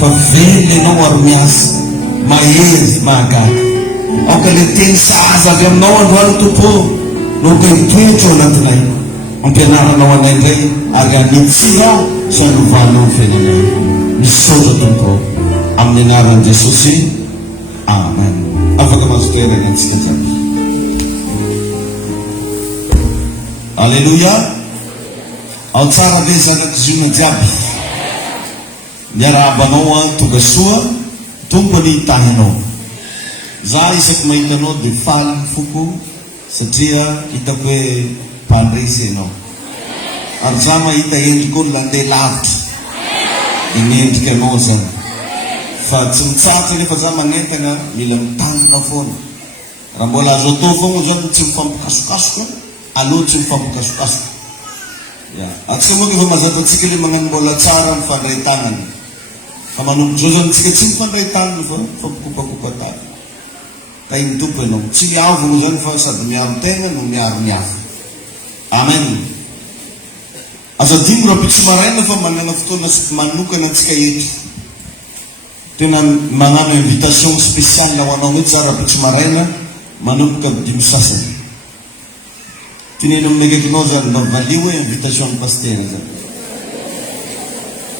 fa vely anao ary miasa mahery mahagaga aoka le teny saza avy aminao androany tompo no toetoetra ao anatinay ampianaranao anay ndray ary anitsy ao sanovanao ny fiainanay misaotra tompo amin'ny anaran'i Jesosy amen. Afaka mazotoerana antsika jiaby. Alleluia. Ao tsara ve zanak'iziona jiaby miarabanao tonga soa tompony tahinao. Za isaky mahitanao dia faly foko satria hitako hoe mpandresy ianao ary za mahita endrika olo andeha lavitra dia miendrika anao zany fa tsy mitsatra nefa za magnentana mila mitandrina foana raha mbola azo atao foana zany tsy mifampikasokasoka aloha tsy mifampikasokasoka atsika moa efa mazatra atsika le magnano mbola tsara mifandray tagnany fa manombotra zao zany tsika tsy mifandray tagnany fa fampikopakopa tany tainy tompo ianao tsy miavogno zany fa sady miaro tegna no miaro miafo. Amen. Aza dimo rapitso maraina fa manana fotoana manokana atsika eto tena magnano invitation spéciale ho anao eto za rapitso maraina manomboka dimy sasany teneno amin'ny akaikinao zany mba valio hoe invitation ny paster zany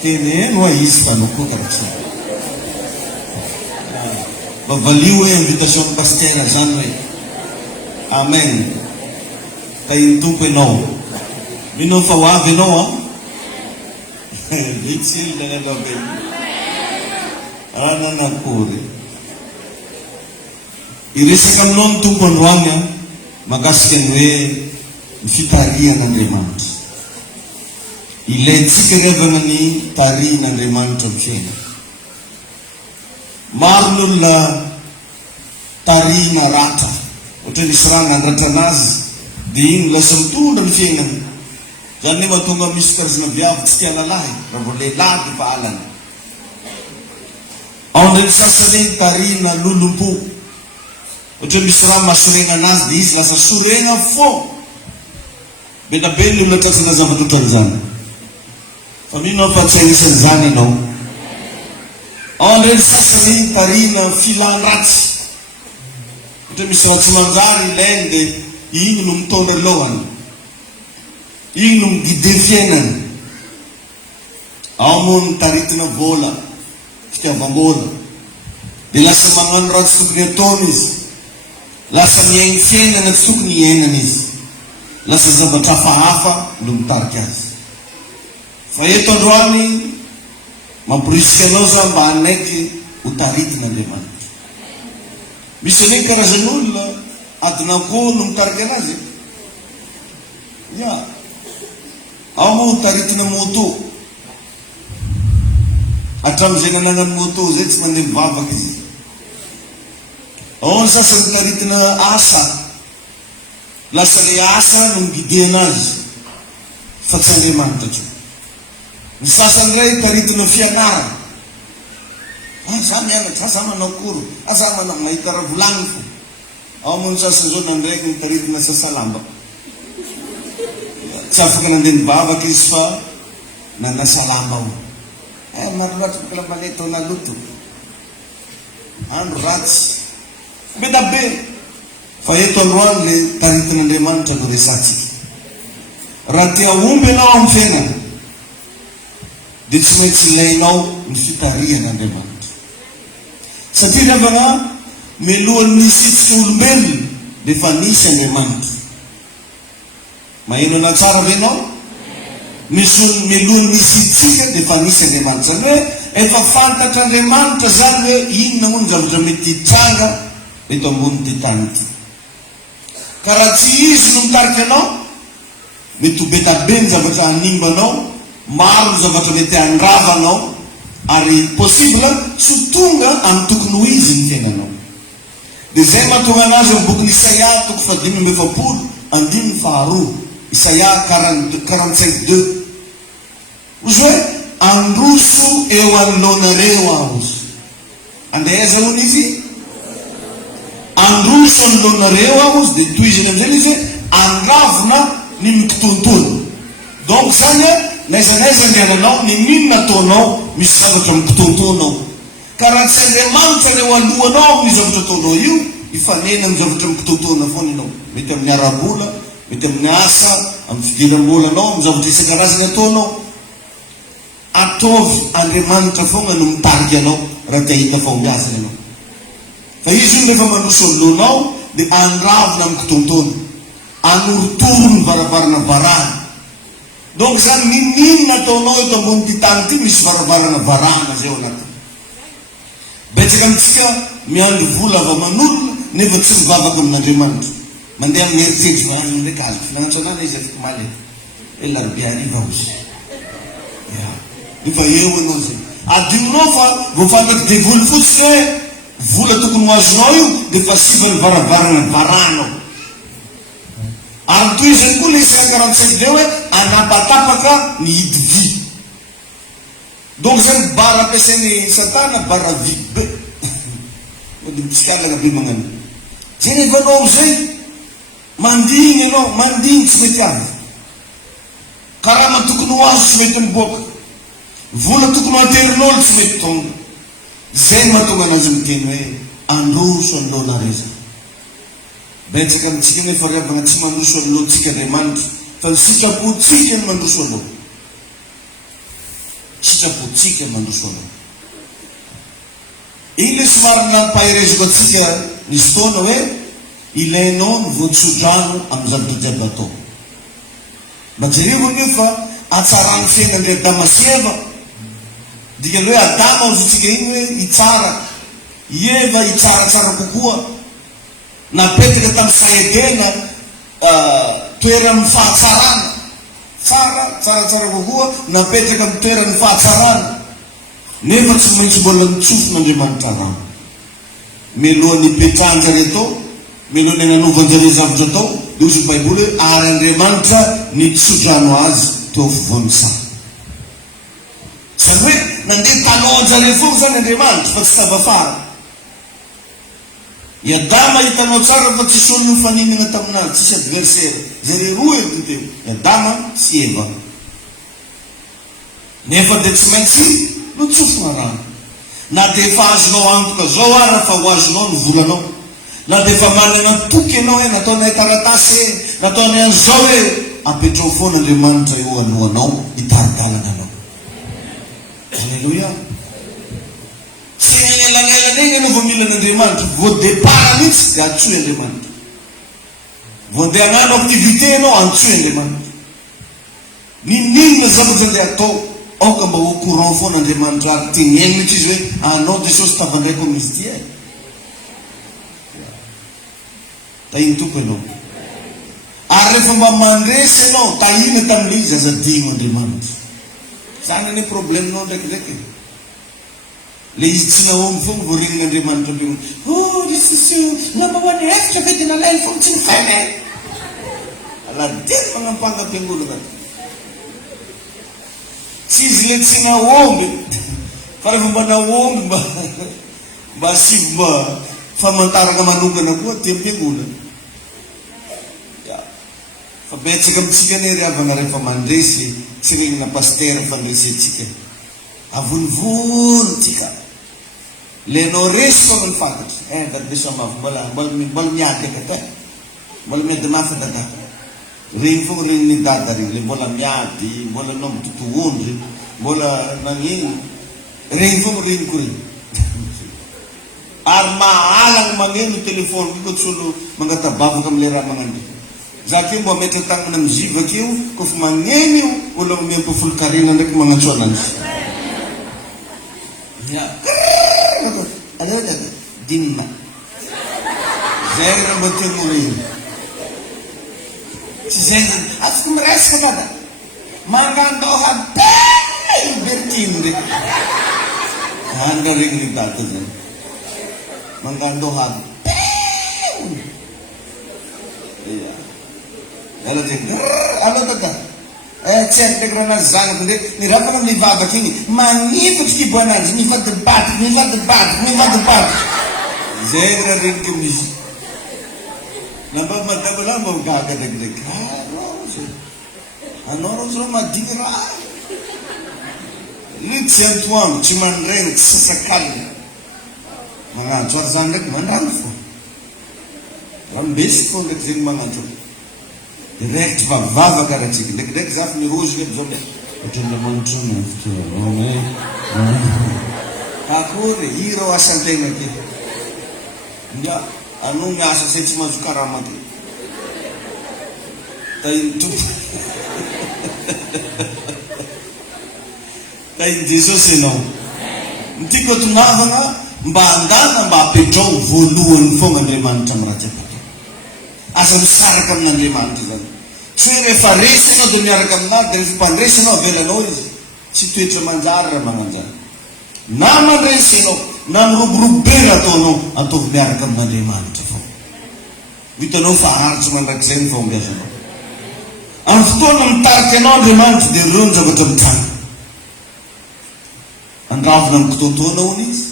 teneno hoe izy fa noko karaksa mba valio hoe invitation ny paster zany hoe amen. Tainy tompo ianao minao fa ho avy ianao vitsily nananao be nanakore iresaka aminao ny tompo androany makasika ny hoe ny fitarihan'Andriamanitra ilayntsika revana ny tarihin'Andriamanitra amin'ny fiaina. Maro ny olona tarihina ratra ohatra nisy raha nandratra anazy dia iny lasa mitondra ny fiainany zany ne mahatonga misy karazana viavy tsy tia lalahy raha vao lehilahy dia fa alana ao ndraiky sasany tarihina lolompo ohatra misy raha mahasorena anazy dia izy lasa sorena fo bena be ny olona tratsana zavatra ohatran'izany fa minao fa tsy anisany zany ianao. Ao ndraiky sasany tarihina filan-dratsy ohatra misy ratsy manjary ilainy dia igny no mitondra lohany igny no miguide fiainany. Ao moa ny taritina vola fitiavam-bola dia lasa magnano raha tsy tokony ataony izy lasa miaigny fiainana tsy tokony hiainana izy lasa zavatra hafahafa no mitarika azy. Fa eto androany mampirisika anao za mba anaiky ho taritin'Andriamanitra. Misy ane karazan'olona adinako no mitarika anazy ao moa taritina moto hatramin'izay nananany moto zay tsy mandeha mivavaka izy. Ao ny sasany taritina asa lasa le asa no miguide anazy fa tsy Andriamanitra tso. Ny sasany ray taritina fianara za mianatra za manao koro za manao mahita raha volagny fo. Ao moa ny sasany zao nandraiky ny taritina sasalamba tsy afaka nandeha mivavaka izy fa nanasa lamba ao maro loatra bokalamba leto naloto andro ratsy beda be. Fa eto androany le taritin'Andriamanitra no resatsika raha tia omby ianao amin'ny fiainana dia tsy maintsy ilainao ny fitarihan'Andriamanitra satria revana milohan'ny nisitsika olombelona dia fa nisy Andriamanitra. Maheno ana tsara ve ianao? Milohan'ny nisitsika dia fa nisy Andriamanitra zany hoe efa fantatra Andriamanitra zany hoe inona moa ny zavatra mety hitranga eto ambony ty tany ity. Ka raha tsy izy no mitarika anao mety ho betabe ny zavatra hanimbanao maro ny zavatra mety handravanao ary possible tsy tonga amin'ny tokony ho izy ny fiainanao. Dia zay mahatonga anazy amin'ny bokin'i Isaia toko fadimy amby efapolo andimy faharoa Isaia 45:2 ozy hoe androso eo anoloanareo aho ozy andehaiza hono izy androso anoloanareo aho ozy dia toiziny amin'izay izy hoe andravona ny mikitontolo. Donc zany naiza andiananao ny minona ataonao misy zavatra mipitotonao. Ka raha tsy Andriamanitra leo alohanao ny zavatra ataonao io, ifanena ny zavatra mipitotona foana ianao. Mety amin'ny arabola, mety amin'ny asa, amin'ny fidiram-bolanao, amin'ny zavatra isan-karazany ataonao. Ataovy Andriamanitra foana no mitarika anao raha te hahita fahombiazana anao. Fa izy io rehefa mandroso alohanao dia andravina amin'ny kitontona, anoritoro ny varavarana varahana. Donc zany ninina ataonao eto ambony ty tany ty misy varavarana varahana zay ao anatiny. Betsaka amitsika miandro vola ava manolona nefa tsy mivavaka amin'Andriamanitra. Mandeha amin'ny eritseritsy fa any ndraiky azo filanantsanana izy afaka maly larobia ariva ozy. Efa eo anao zay. Adinonao fa voafantaky devoly fotsiny hoe vola tokony ho azonao io dia fa sivany varavarana varanao. Ary toy izany koa le Isaia 45 leo hoe anapatapaka ny hidy vy. Donc zany bara ampiasain'ny Satana bara vy be. Psikalaka be magnano. Zay rehefa anao zay mandigny anao, mandigny tsy mety avy. Karama tokony ho azo tsy mety miboaka. Vola tokony ho aterin'olo tsy mety tonga. Zay mahatonga anazy miteny hoe androso anoloana reza. Betsaka amitsika nefa riavana tsy mandroso anoloantsika Andriamanitra, fa ny sitrapontsika ny mandroso aloha. Sitrapontsika ny mandroso aloha. Iny somary nampahireziko atsika nisy fotoana hoe ilainao ny voatsodrano amin'ny zavatra jiaby atao. Majereo nefa atsarany fiainan'ry Adama sy Eva. Dikany hoe Adama ozotsika iny hoe itsara, Eva itsaratsara kokoa. Napetraka tamin'ny Saedena toeran'ny fahatsarana. Tsaratsara kokoa, napetraka amin'ny toeran'ny fahatsarana. Nefa tsy maintsy mbola nitsofina rano. Melohan'ny ipetrahanjare atao, melohan'ny nanovanjare zavatra atao, dia ozy Baiboly hoe ary Andriamanitra nitsodrano azy teo fovoan'Isaka. Zany hoe nandeha tanaonjare foana zany Andriamanitra fa tsy tavafara. I Adama hitanao tsara fa tsy son'ny mifaninana taminazy, tsisy adversaire. Zare roa eto teo, i Adama sy Eva. Nefa dia tsy maintsy notsofina rano. Na dia efa azonao antoka zao ara fa ho azonao ny volanao. Na dia efa manana toky ianao nataonay taratasy nataonay an'izao apetrao foana Andriamanitra eo alohanao hitaridalana anao. Alleluia. Tsy elanelan'egny ianao vao mila an'Andriamanitra, vao départ mihitsy dia antsoy Andriamanitra. Vao andeha hagnano activité ianao antsoy Andriamanitra. Ninona zavatra andeha atao, aoka mba ho courant foana Andriamanitra ary tenenina mihitsy izy hoe anao Jesosy tavandraiko amin'izy ty e. Tahiny toko ianao. Ary rehefa mba mandresy ianao, tahiny tamin'ilay izy azadino Andriamanitra. Zany ny probleminao ndraikidraiky. Le izy tsy nahomy foana vao renin'Andriamanitra be. Oh, Jesosy, lambahoany efitra ve dia nalainy foana tsy nifaina e. Aladiny manampanga am-piangonana. Tsy izy le tsy nahomy, fa rehefa mba nahomy mba asivo mba famantarana manokana koa ty am-piangonana. Fa betsaka amitsika ne ry havana rehefa mandresy tsy renina pastera fandresentsika. Avonivony tsika. Lenao resy foana ny fantatry. Dadesa mafy mbola miady akata. Mbola miady mafy dada. Regny foana regny dada regny. Le mbola miady, mbola nao mitotoondry, mbola nagnino. Regny foana regny ko regny. Ary mahalagna magneno telefôny ko tsolo mangatabavaka amin'le raha magnano. Zaka io mbo ametra tagnana mizivaka io, kofa magneno io, olo miampifolo karena ndraiky magnantso ananjy. Aleo dada, dinina. Zay raha mba teno regny. Tsy zay zany, afaka miresaka dada. Mangandoha be Bertino ndraiky. Hanga regny ny dada zany. Mangandoha be. Ela dia, ano dada? Tsy haiko ndraiky raha nazy zanako ndraiky, nirapana amin'ny vavaka igny, magnifotra kibo anazy, mivadibady. Zay raha regniko misy. Namba madama la mba gaga ndraikidraiky. Anao rao zao madiny raha. Litsy antoandro tsy mandregny tsy sasakalina magnantso ary zany ndraiky mandrano fo rambesy fo ndraiky zegny magnantso direct vavavaka rahatsika ndraikindraiky zafy mirozy ndraiky zao akory iro asantegna ke nga anao miasa say tsy mahazo karama ke tainy tompo tainy Jesosy ianao ntiako tonavagna mba andana mba apetrao voalohany fogna Andriamanitra amin'ny raha jiaby aza misaraka amin'Andriamanitra zany tsy hoe rehefa resanao dia miaraka aminazy dia rehefa mpandresanao avelanao izy tsy toetra manjary raha magnanjany na mandresy ianao na miroborobe raha ataonao ataovy miaraka amin'Andriamanitra fo vitanao fa haritry mandrakizay ny fombiazanao amin'ny fotoana mitariky anao Andriamanitra dia reo ny zavatra mitranga andravina amin'ny kitotoana hony izy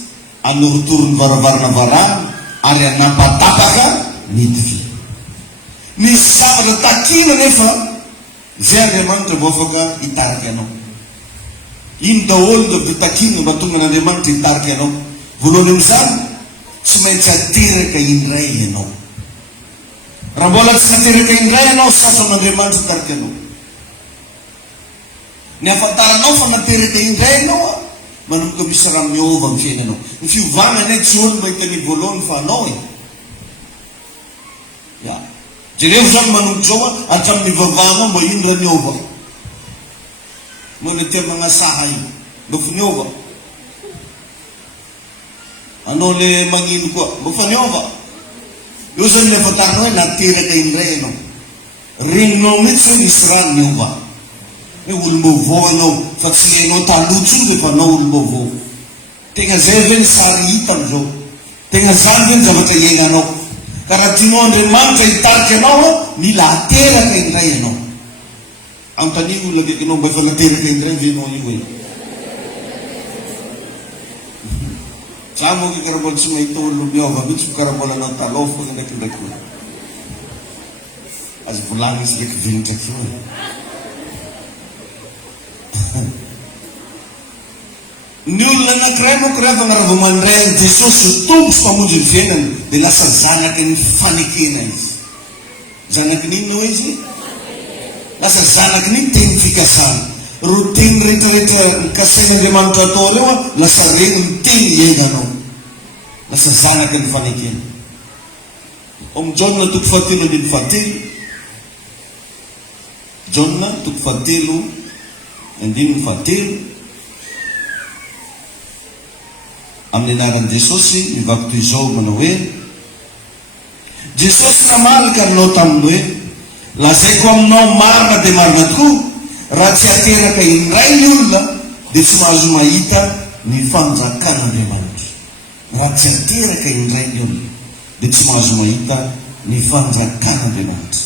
anorotoro ny varavarana varana ary anampatapaka nidivy misy zavatra takina nefa zay Andriamanitra vao afaka hitariky anao ino daholo no takina mba tonga n'Andriamanitra hitariky anao voalohany amin'izany tsy maintsy ateraka indray ianao raha mbola tsy nateraka indray ianao satran'Andriamanitra hitariky anao ny afantaranao fa nateraka indray ianao manomboka misy raha miova amin'ny fiainanao ny fiovana tsy olo mba hitany voalohany fa anao ya jereo zany manomboka zao hatramin'ny vavahanao mba ino raha niova mbola tia magnasaha io mba fa niova anao le magnino koa mba fa niova io zany le afantaranao hoe nateraka indray ianao regninao mihitsy hoe nisy raha niova hoe olombavao anao fa tsy lenao taloha iny rehefa anao olombavao tegna zay ve ny sary hita am'izao tegna zany ve ny zavatra iainanao ka raha tianao Andriamanitra hitariky anao mila ateraka indray ianao anontany olona akaiky anao mba efa nateraka indray venao io hoe za moa ke karaha mbola tsy mahita olo miova mihitsy ko karaha mbola anao taloha fogna ndraikindraiky hoe azo volagny izy ndraiky venitraky io ny olona anankiray moko rehefa agnarava mandray an' Jesosy tombo sy mpamonjy ny fiainany dia lasa zanaky ny fanekena izy zanaky ninona izy lasa zanaky ny teny fikasana ro teny rehetrarehetra nikasain'Andriamanitra atao reo lasa reny ny teny iainanao lasa zanaky ny fanekena om Jona toko fahatelo andiny fahatelo Jona toko fahatelo andiny fahatelo amin'ny anaran'i Jesosy mivaky toy izao manao hoe Jesosy namalaka aminao taminy hoe lazaiko aminao marina dia marina tokoa raha tsy ateraka indray ny olona dia tsy mahazo mahita ny fanjakan'Andriamanitra raha tsy ateraka indray ny olona dia tsy mahazo mahita ny fanjakan'Andriamanitra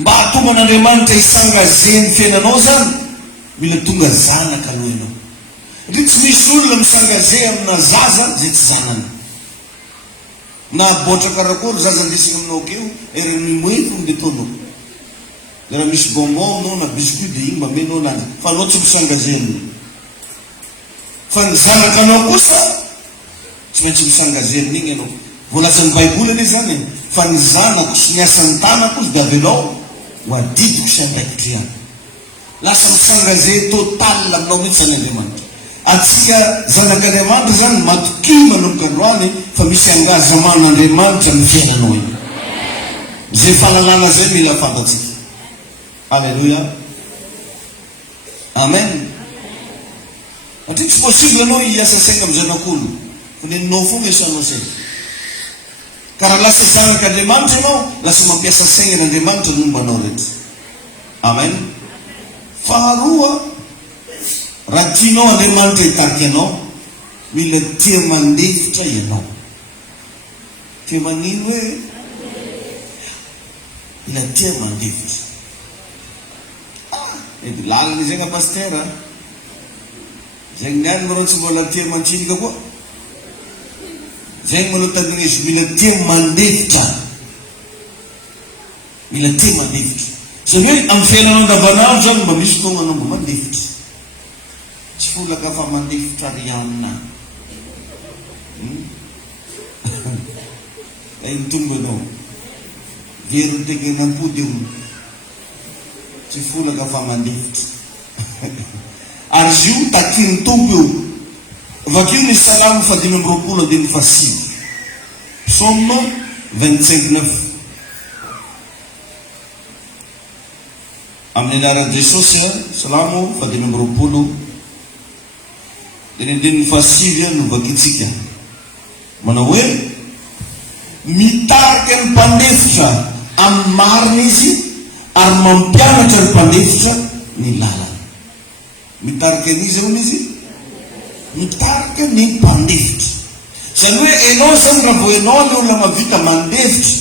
mba hatonga an'Andriamanitra hisangazeny fiainanao zany mila tonga zanaka aloha ianao ry tsy misy olona misangaze amina zaza zay tsy zanany na boatra karakory zaza ndesina aminao keo ery mimoefo ny ataonao dia raha misy bonbon anao na biscuit dia iny mba menao anazy fa anao tsy misangaze aminy fa ny zanaka anao kosa tsy maintsy misangaze amin'igny ianao voalazan'ny baiboly anie zany fa ny zanako sy ny asan'ny tanako izy dia avelao ho adidiko sy andraikitriany lasa misangaze total aminao mihitsy zany Andriamanitra atsika zanak'Andriamanitra zany matoky manomboka androany fa misy angazaman'Andriamanitra amin'ny fiainanao iny zay fahalalana zay mila fantatsika alleluia amen satria tsy possible anao hiasa sainga amin'ny zanak'olo fa neninao fogna isanao saina ka raha lasa zanak'Andriamanitra ianao lasa mampiasa saingan'Andriamanitra nombanao rehetra amen faharoa raha tianao Andriamanitra hitariky anao mila tia mandefitra ianao tia magnino hoe mila tia mandefitra edy lalany zegny pasteur zegny niany marao tsy mbola tia mantsinika koa zegny maloha tadiny izy mila tia mandefitra mila tia mandefitra zany hoe amin'ny fiainanao andavanandro zany mba misy fotoana anao mba mandefitra tsy folaka fa mandefitra rianina ny tombo anao veriny tegenam-pody io tsy folaka fa mandefitra ary izy io takiany tombo io vakio ny salamo 5:25 psaume 25:9 amin'ny anaran'i Jesosy salamo 5:20 dinindininy 5 no vakitsika manao hoe mitarika ny mpandefitra amin'ny marina izy ary mampianatra ny mpandefitra ny lalana. Mitarika n'izy eo izy mitarika ny mpandefitra zany hoe enao zany raha vao enao ny olona mavita mandefitra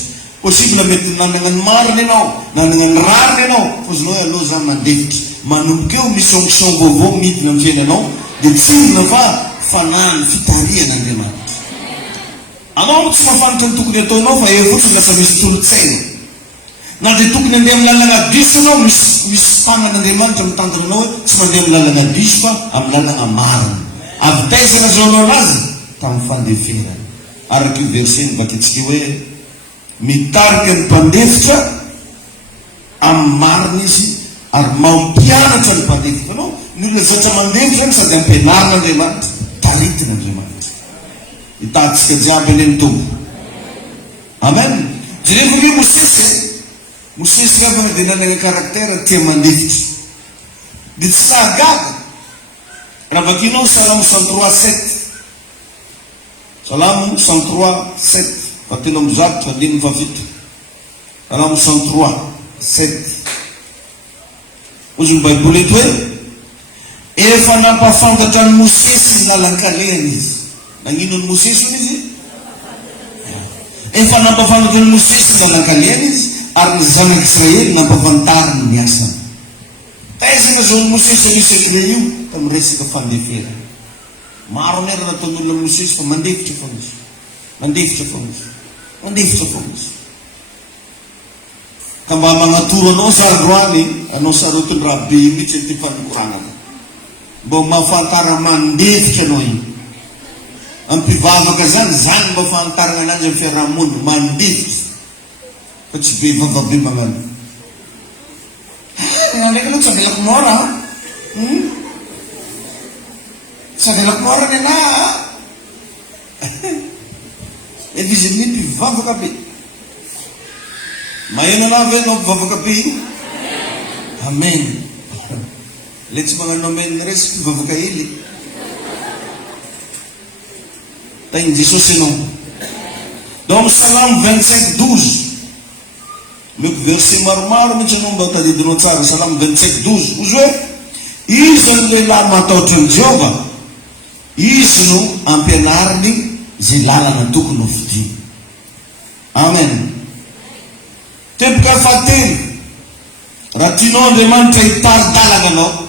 possible mety nanana ny marina ianao nanana ny rarina ianao fa zinao hoe aloha zany mandefitra manomboka eo misy onction vaovao midina amin'ny fiainanao dia tsinona fa fanahany fitarihan'Andriamanitra. Anao tsy mafantatra ny tokony ataonao fa eo fotsiny lasa misy tolotsaina na dia tokony andeha amin'ny lalana diso anao misy mpagnan'Andriamanitra mitandrina anao hoe tsy mandeha amin'ny lalana diso fa amin'ny lalana marina avy taizana zao anao anazy tamin'ny fandeferana araka io verset nivakitsika hoe mitarika ny mpandefitra amin'ny marina izy ary mampianatra ny mpandefitra anao ny olona zatra mandefitra ny sady ampianarin'Andriamanitra taritin'Andriamanitra hitantsika jiaby eny tombo amen. Jereko hoe Mosesy gavana dia nanana karaktera tia mandefitra dia tsy tahagaga raha vakinao salamo 103:7 salamo 103:7 fatelo amby zato andininy fafito salamo 103:7 ozy ny baiboly eto hoe efa nampafantatra ny Mosesy ny lalan-kalehany izy. Nagnino ny Mosesy ony izy efa nampafantatra ny Mosesy ny lalan-kalehany izy ary ny zanak'Israely nampafantariny ny asany. Taizana zao ny Mosesy misy ekle io tamin'ny resaka fandefera maro nera nataon'olona Mosesy fa mandefitra foana izy mandefitra foana izy ka mba magnatoro anao sa androany anao sarotiny raha be mihitsy ty fanikoranana mba mahafantara mandefitra anao iny ampivavaka zany mba fahantarana anazy amin'ny fiarahamonina mandefitra fa tsy be vavabe magnano ndraiky aloha tsy avelako mora tsy avelako mora ny ana efa izy amin'ny mpivavaka be maheno anao ave anao mpivavaka be iny amen. Le tsy magnano amen ny resy mpivavaka hely tainy Jesosy anao donc salamo 25:12 meko verset maromaro mihitsy anao mba tadidinao tsara salamo 25:12 ozy hoe izy ny lehilahy matahotra ny Jehova izy no ampianariny zay lalana tokony ho fidiny amen. Teboka fahatelo raha tianao Andriamanitra hitari-dalana anao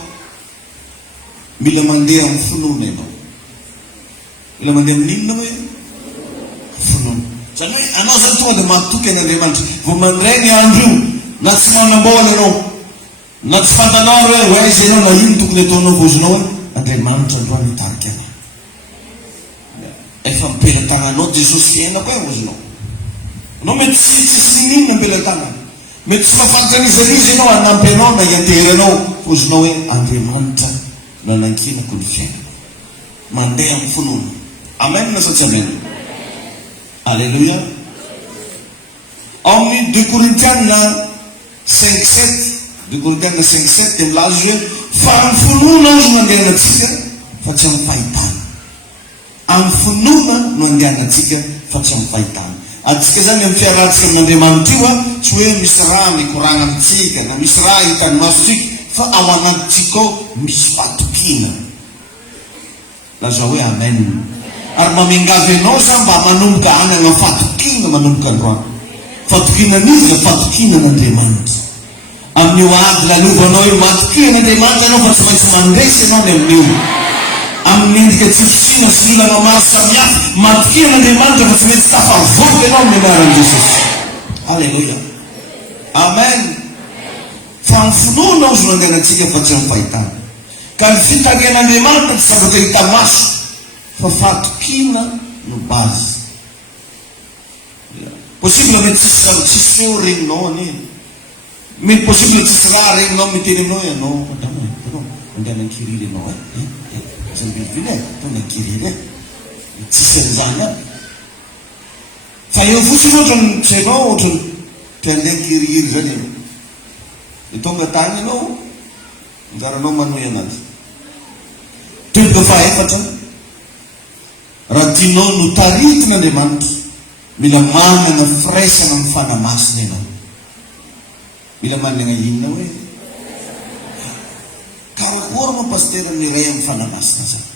mila mandeha amin'ny finoana ianao mila mandeha amin'inona hoe finoana zany hoe anao zany tonga dia mahatoky an'Andriamanitra vao mandray ny andro io na tsy manam-bola ianao na tsy fantanao hoe oaiza ianao na ino tokony ataonao vozonao hoe Andriamanitra androany hitarika anao efa mipela-tagnanao Jesosy fiainako e vozonao anao mety tsisy ninina mipela-tagnana mety tsy mahafantatra an'izanizy ianao anampy anao na hianteranao vozonao hoe Andriamanitra nanankinako ny fiainako mandeha amin'ny finoana amen na sa tsy amen. Alléluia. Amin'ny 2 Corinthiens 5:7 dia milaza hoe fa amin'ny finoana azo no andehanantsika fa tsy amin'ny fahitana amin'ny finoana no andehanantsika fa tsy amin'ny fahitana. Atsika zany amin'ny fiarahantsika amin'Andriamanitra io tsy hoe misy raha mikorana amintsika na misy raha hitany masotsika fa ao anatintsika ao misy fatokina laza hoe amen. Ary mamengavy anao za mba manomboka hanana fatokina manomboka androany fatokina n'izy fatokina n'Andriamanitra amin'io ady lalovanao io matokina n'Andriamanitra anao fa tsy maintsy mandresy anao ny amin'io amin'ny endrika tsifitsina sy olana maro samihafa matokina n'Andriamanitra fa tsy maintsy tafavoaka anao amin'ny anaran'i Jesosy. Alleluia amen. Fa amin'ny finoana azo no andehanantsika fa tsy amin'ny fahitana Ka ny fitarian'Andriamanitra tsy zavatra hita maso fa fatokina no bazy. Possible mety tsisy feo regninao ane, mety possible tsisy raha regninao miteny aminao ianao mandeha nankiriry ianao zambiviny tonga ankiriry tsisy an'izany any. Fa eo fotsiny ohatrany tsy hainao ohatrany te andeha ankiriry zany ianao de tonga tany ianao anjaranao manohy anazy. Teboka faefatra, raha tianao no taritin'Andriamanitra mila manana firaisana amin'ny fanamasina ianao. Mila manana inona hoe karakory moa pastera miray amin'ny fanamasina zany.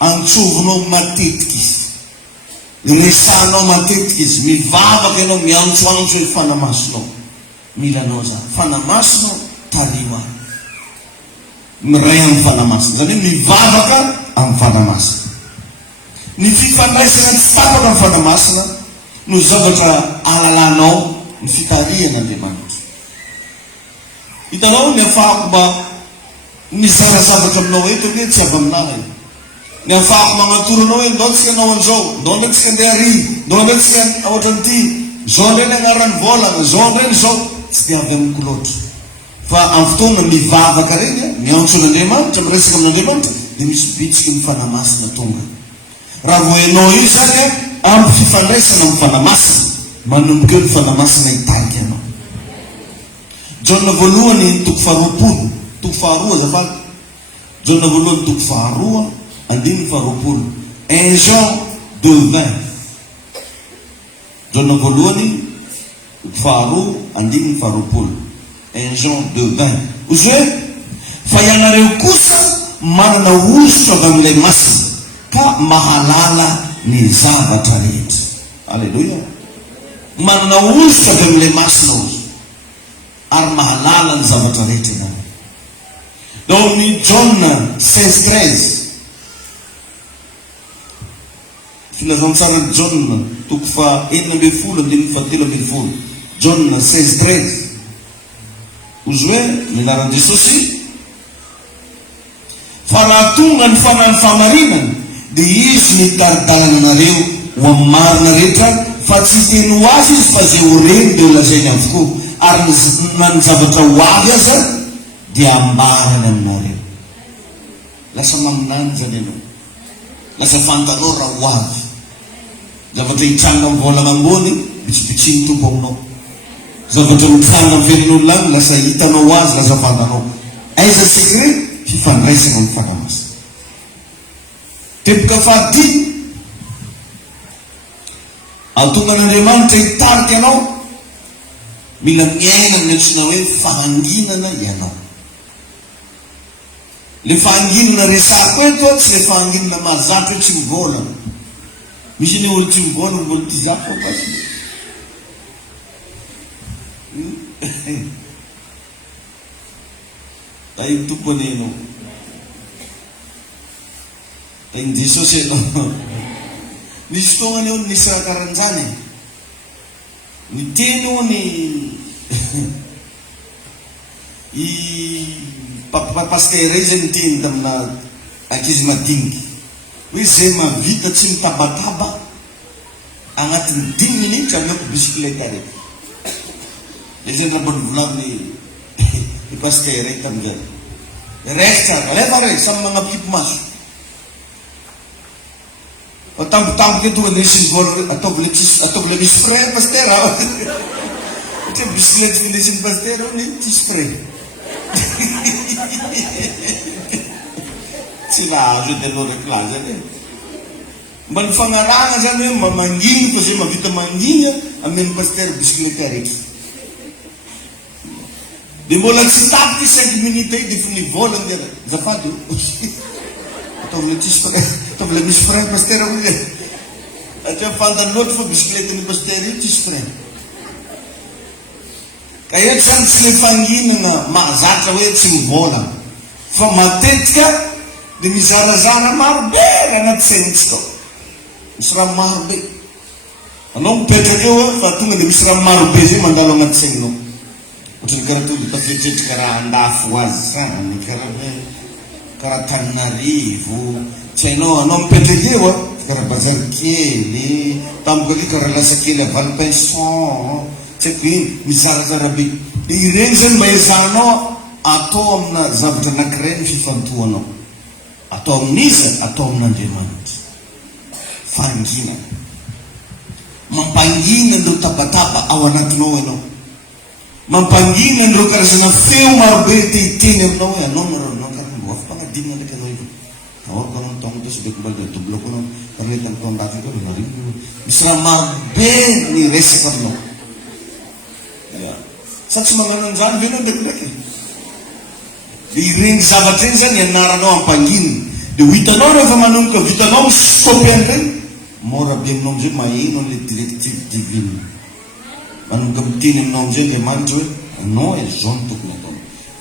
Antsovinao matetika izy, resanao matetika izy, mivavaka ianao miantsoantso hoe fanamasinao. Mila anao zany fanamasinao tario any miray amin'ny fanamasina, zany hoe mivavaka amin'ny fanamasina. Ny fifandraisana tsy tapaka amin'ny fanamasina no zavatra alalanao ny fitarihan'Andriamanitra. Hitanao ny afahako mba mizara zavatra aminao eto hoe tsy avy aminahy, ny afahako magnatoro anao hoe ndao tsika anao an'izao, ndao ndray tsika andeha ary, ndao ndray tsika ohatran'ity, zao ndray ny agnaran'ny volana, zao ndray ny zao, tsy dia avy amin'ny koloatra. Fa amin'ny fotoana mivavaka reny miantso an'Andriamanitra, miresaka amin'Andriamanitra, dia misy bitsika ny fanamasina tonga. Raha vo ianao io zany amin'ny fifandraisana amin'ny fanamasina, manomboka eo ny fanamasina hitarika ianao. Jaona voalohany toko faharoapolo, toko faharoa azafady, Jaona voalohany toko faharoa andininy faharoapolo, 1 Jean 2:20. Jaona voalohany toko faharoa andininy faharoapolo, 1 Jean 2:20. Ozy hoe fa ianareo kosa manana ositra avy amin'ilay masina ka mahalala ny zavatra rehetra. Alleluia. Manana ositra avy amin'ilay masina ozy ary mahalala ny zavatra rehetra ianao. Ao amin'ny Jaona 16:13, filazantsara ny Jaona toko fa 4 andininy fa 7. Jaona 16:13. Ozy hoe milaran'i Jesosy, fa raha tonga ny fanany famarinana dia izy mitari-dalana anareo ho amin'ny marina rehetra, fa tsy teny ho azy izy fa zay ho reny dia ho lazainy avokoa, ary na ny zavatra ho avy aza dia ambarany aminareo. Lasa maminany zany ianao, lasa fantanao raha ho avy. Zavatra hitranga amin'ny volana ambony bitsibitsiny tompo aminao, zavatra mitranga amin'ny venin'olona any lasa hitanao azy, lasa fantanao. Aiza sekret? Fifandraisana amin'ny fanamasina. Teboka fahadimy, ahatonga an'Andriamanitra hitarika ianao, mila miaina ny antsoina hoe fahanginana ianao. Le fahanginana resako eto tsy le fahanginana mahazatra hoe tsy mivolana. Misy ny olo tsy mivolana mbola ty zako basy. Tainy tompony ianao, tainy Jesosy ianao. Nisy fotoana eo nisy raha karan'izany, ny teny eo ny paster izy niteny tamina ankizy madiniky hoe zay mavita tsy mitabataba agnatin'ny 10 minitra amiako bisikileta reky. Le zay ndrambony volaviny i paster reky tamizay. Reky tsara, alefa reky, samy magnapikipo maso. Fa tampotampoka tonga nisy ny vola ataovy le misy frais paster ao. Satria bisikileta finesin'ny paster ao ny tsisy frais. Tsy nahazo edy aloha reky laza zany. Mba ny fagnarana zany hoe manginy fa zay mavita manginy amin'ny paster bisikileta reky. De mbola tsy tapoky 5 minutes io dia ny volany dia zafady ataovy le tsisy frais, ataovy le misy frais paster ao le. Satria fantany loatra fa bisikileta ny paster io tsisy frais. Ka eto zany tsy le fanginana mahazatra hoe tsy mivolana, fa matetika dia mizarazara marobe raha anaty sainitsy tao. Misy raha marobe. Anao mipetraka eo fa tonga dia misy raha marobe zay mandalo anaty saininao. Ohatrany karaha tonga tafetritra karaha andafo azy sany karaha hoe Karatanarivo, tsy hainao mipetraka eo a karaha bazary kely tamiko aty karaha lasa kely Valpenson tsy haiko iny mizarazara be ireny zany mba ezahanao atao amina zavatra anankiray ny fifantohanao atao amin'izy atao amin'Andriamanitra fangina mampangina andreo tabataba ao anatinao ianao mampangina andreo karazana feo marobe tehiteny aminao hoe anao naranao karaha fanadinana ndraiky anao io aoriko anao taogno to sy beky mbaly dobloko anao karnety amin'ny taondaty ko narino misy raha marobe ny resaka aminao sa tsy magnano an'izany ve anao ndraikindraiky ireny zavatra eny zany ianaranao ampangina dia ho hitanao rehefa manomboka vitanao mistopy an'ireny mora be aminao amizay maheno an'le directive divine manomboka miteny aminao amizay Andriamanitra hoe anao zao no tokony atao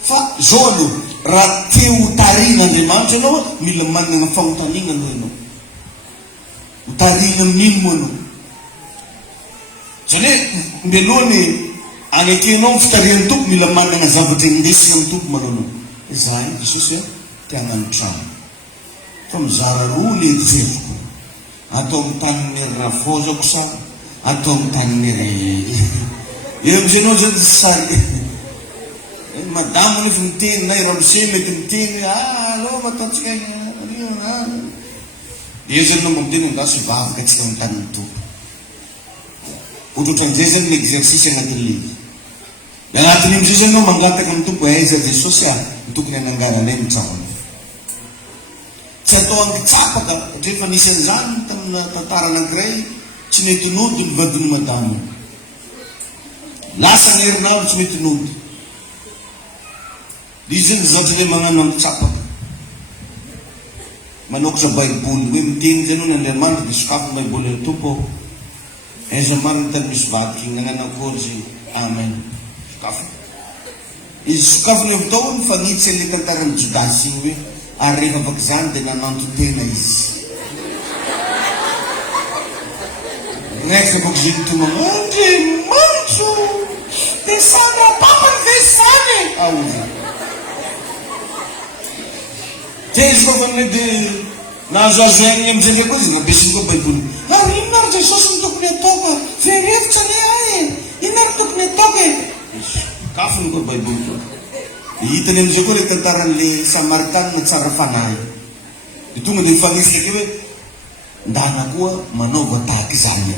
fa zao aloha raha te ho tarihin'Andriamanitra ianao mila manana fanontaniana aloha ianao ho tarihina amin'ino moa anao zany hoe mbelohany agnekenao fitarihan'ny tompo mila manana zavatra indesina amin'ny tompo manao za iny Jesosy hoe tianany trano fa mizara roa le jevoko atao amin'ny tanin'ery rafozako sa atao amin'ny tanin'ery eo amizay anao zany sary madamo nefa miteny na ramose mety miteny allo mataontsika eo zany anao mba miteny andasy vavaka atsika amin'ny tanin'ny tompo ohatrohatran'izay zany ny exercice anatin'le da agnatin'ny amizay zany anao mangataka amin'ny tompo aiza Jesosy tokony anangaranay mitrano tsy atao angitsapaka rehefa nisy an'izany tamina tantara anankiray tsy mety nody ny vadiny madamo lasa ny herinandro tsy mety nody izy ny zavatra le magnano angitsapaka manokatra baiboly hoe miteny zany ny Andriamanitra dia sokafo ny baiboly ny tompo aiza mariny tany misy vadiky nagnano akory zay amen sokafo izy sokafo ny avitao mifanitsy an'le tantaran'ny Jodasy igny hoe ary rehefa afaka zany dia nananto tena izy raiky afaka zay nitomagna Andriamanitro dia samy papany ve zany aoza tezy koa fanle dia nahazoazo aigny amizay ndraiky koa izy nabesiny koa baiboly ary ino nary Jesosy ny tokony ataoko verevitra le ahy ino nary tokony ataoko kafony koa baiboly koa hitany amizay koa le tantaran'le Samaritana tsara fanahy dia tonga dia mifanisy ndraiky hoe ndana koa manaova tahaka izany